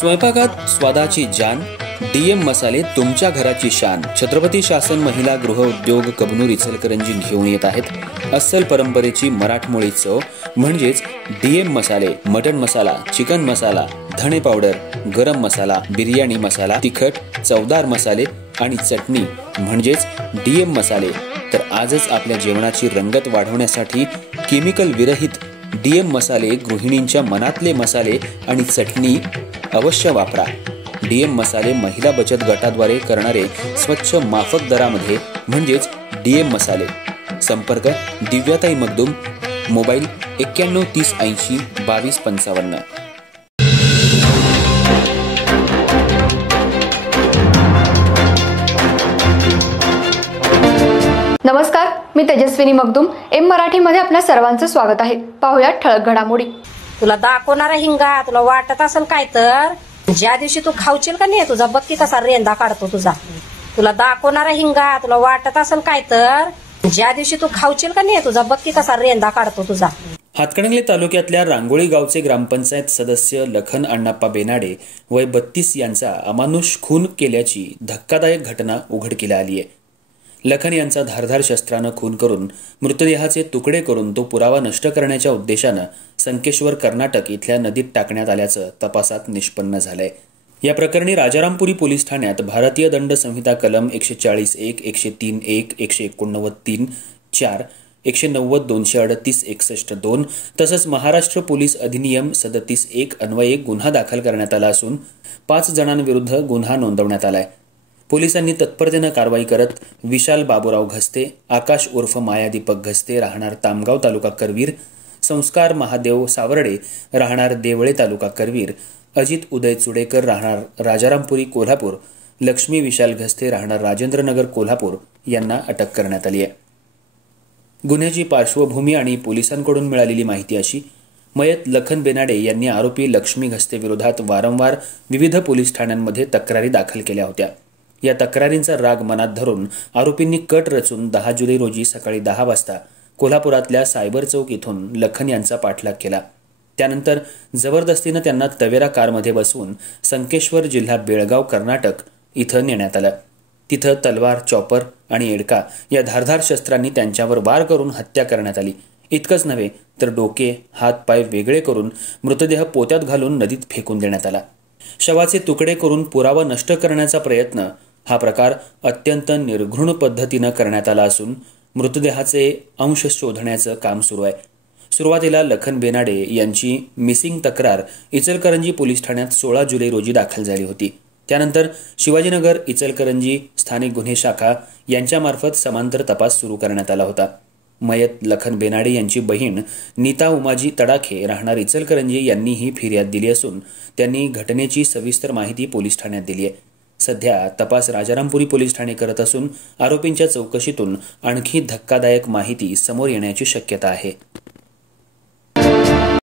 स्वयंपाकात स्वादाची जान, डीएम मसाले तुमच्या घराची शान. छत्रपती शासन महिला गृह उद्योग कबनूर इचलकरंजी घेऊन येत आहेत अस्सल परंपरेची मराठमोळी चव म्हणजेच डीएम मसाले. मटन मसाला, चिकन मसाला, धणे पावडर, गरम मसाला, बिर्याणी मसाला, तिखट चवदार मसाले आणि चटणी म्हणजेच डीएम मसाले. तर आजच आपल्या जेवणाची रंगत वाढवण्यासाठी केमिकल विरहित डीएम मसाले, गृहिणींच्या मनातले मसाले आणि चटणी अवश्य वापरा. डीएम मसाले महिला बचत गटाद्वारे करणारे स्वच्छ माफक दरामध्ये म्हणजेच डीएम मसाले. संपर्क दिव्याताई मगदूम, मोबाईल 91 30 80 22 55. नमस्कार, मी तेजस्विनी मगदूम. एम मराठीमध्ये आपल्या सर्वांचं स्वागत आहे. पाहूया ठळक घडामोडी. तुला दाखवणारा हिंगा तुला वाटत असेल काय तर ज्या दिवशी तू खाऊचील का नाही तुझा बक्की कसा रेंदा काढतो तुझा. तुला दाखवणारा हिंगा तुला वाटत असेल काय तर ज्या दिवशी तू खाऊचील का नाही तुझा बक्की कसा रेंदा काढतो तुझा. हातकणंगले तालुक्यातल्या रांगोळी गावचे ग्रामपंचायत सदस्य लखन अण्णाप्पा बेनाडे वय 32 यांचा अमानुष खून केल्याची धक्कादायक घटना उघडकीला आली आहे. लखन यांचा धारधार शस्त्रानं खून करून मृतदेहाचे तुकडे करून तो पुरावा नष्ट करण्याच्या उद्देशानं संकेश्वर कर्नाटक इथल्या नदीत टाकण्यात आल्याचं तपासात निष्पन्न झालंय. या प्रकरणी राजारामपुरी पोलीस ठाण्यात भारतीय दंड संहिता कलम 140(1), 103(1), 189(3), 4, 190, 238, 61(2) तसंच महाराष्ट्र पोलीस अधिनियम 37(1) अन्वये गुन्हा दाखल करण्यात आला असून 5 जणांविरुद्ध गुन्हा नोंदवण्यात आलाय. पोलिसांनी तत्परतेनं कारवाई करत विशाल बाबूराव घस्ते, आकाश उर्फ माया दीपक घस्ते राहणार तामगाव तालुका करवीर, संस्कार महादेव सावर्डे राहणार देवळे तालुका करवीर, अजित उदय चुडेकर राहणार राजारामपुरी कोल्हापूर, लक्ष्मी विशाल घस्ते राहणार राजेंद्रनगर कोल्हापूर यांना अटक करण्यात आली आहे. गुन्ह्याची पार्श्वभूमी आणि पोलिसांकडून मिळालेली माहिती अशी: मयत लखन बेनाडे यांनी आरोपी लक्ष्मी घस्ते विरोधात वारंवार विविध पोलीस ठाण्यांमध्ये तक्रारी दाखल केल्या होत्या. या तक्रारींचा राग मनात धरून आरोपींनी कट रचून 10 जुलै रोजी सकाळी 10 वाजता कोल्हापुरातल्या सायबर चौक इथून लखन यांचा पाठलाग केला. त्यानंतर जबरदस्तीनं त्यांना तवेरा कारमध्ये बसवून संकेश्वर, जिल्हा बेळगाव, कर्नाटक इथं नेण्यात आलं. तिथं तलवार, चॉपर आणि एडका या धारधार शस्त्रांनी त्यांच्यावर वार करून हत्या करण्यात आली. इतकंच नव्हे तर डोके, हात, पाय वेगळे करून मृतदेह पोत्यात घालून नदीत फेकून देण्यात आला. शवाचे तुकडे करून पुरावा नष्ट करण्याचा प्रयत्न हा प्रकार अत्यंत निर्घृण पद्धतीनं करण्यात आला असून मृतदेहाचे अंश शोधण्याचं काम सुरू आहे. सुरुवातीला लखन बेनाडे यांची मिसिंग तक्रार इचलकरंजी पोलीस ठाण्यात 16 जुलै रोजी दाखल झाली होती. त्यानंतर शिवाजीनगर, इचलकरंजी स्थानिक गुन्हे शाखा यांच्यामार्फत समांतर तपास सुरू करण्यात आला होता. मयत लखन बेनाडे यांची बहीण नीता उमाजी तडाखे राहणार इचलकरंजी यांनी ही फिर्याद दिली असून त्यांनी घटनेची सविस्तर माहिती पोलीस ठाण्यात दिली आहे. सध्या तपास राजारामपुरी पोलीस ठाणे करत असून आरोपींच्या चौकशीतून आणखी धक्कादायक माहिती समोर येण्याची शक्यता आहे.